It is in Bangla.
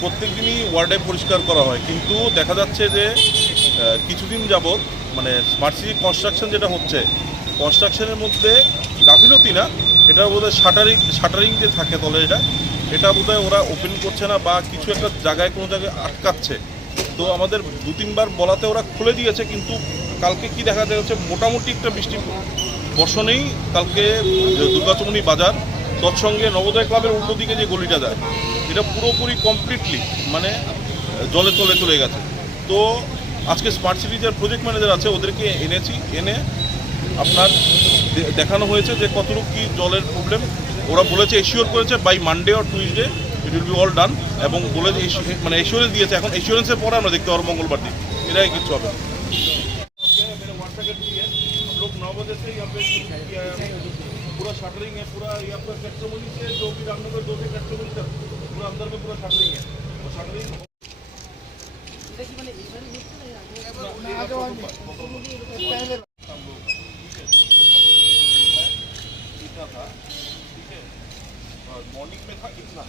প্রত্যেক দিনই ওয়ার্ডে পরিষ্কার করা হয়, কিন্তু দেখা যাচ্ছে যে কিছুদিন যাবৎ মানে স্মার্ট সিটি কনস্ট্রাকশন যেটা হচ্ছে, কনস্ট্রাকশনের মধ্যে গাফিলতি না, এটা বোধহয় শাটারিং যে থাকে তলে, এটা বোধহয় ওরা ওপেন করছে না বা কিছু একটা জায়গায় কোনো জায়গায় আটকাচ্ছে। তো আমাদের 2-3 বার বলাতে ওরা খুলে দিয়েছে, কিন্তু কালকে কি দেখা যাচ্ছে, মোটামুটি একটা বৃষ্টি বর্ষণেই কালকে দুর্গাচমনি বাজার তৎসঙ্গে নবোদয় ক্লাবের উল্টো দিকে যে গলিটা যায়, এটা পুরোপুরি কমপ্লিটলি মানে জলে তলে চলে গেছে। তো আজকে স্মার্ট সিটি যার প্রজেক্ট ম্যানেজার আছে ওদেরকে এনে আপনার দেখানো হয়েছে যে কতটুকু কী জলের প্রবলেম। ওরা বলেছে, এশিওর করেছে by Monday or Tuesday it will be all done, এবং বলে মানে এশিওরেন্স দিয়েছে। এখন এশিওরেন্সের পরে আমরা দেখতে পারবো মঙ্গলবার দিন এটাই কিছু হবে। हम लोग 9 बजे से यहाँ पे किया है, पूरा शटरिंग है, पूरा यहाँ पर कैक्टोमनी से जो भी रामनगर 2 से कैक्टोमनी तक पूरा अंदर में पूरा शटरिंग है। और शटरिंग था, ठीक है, और मॉर्निंग में था इतना।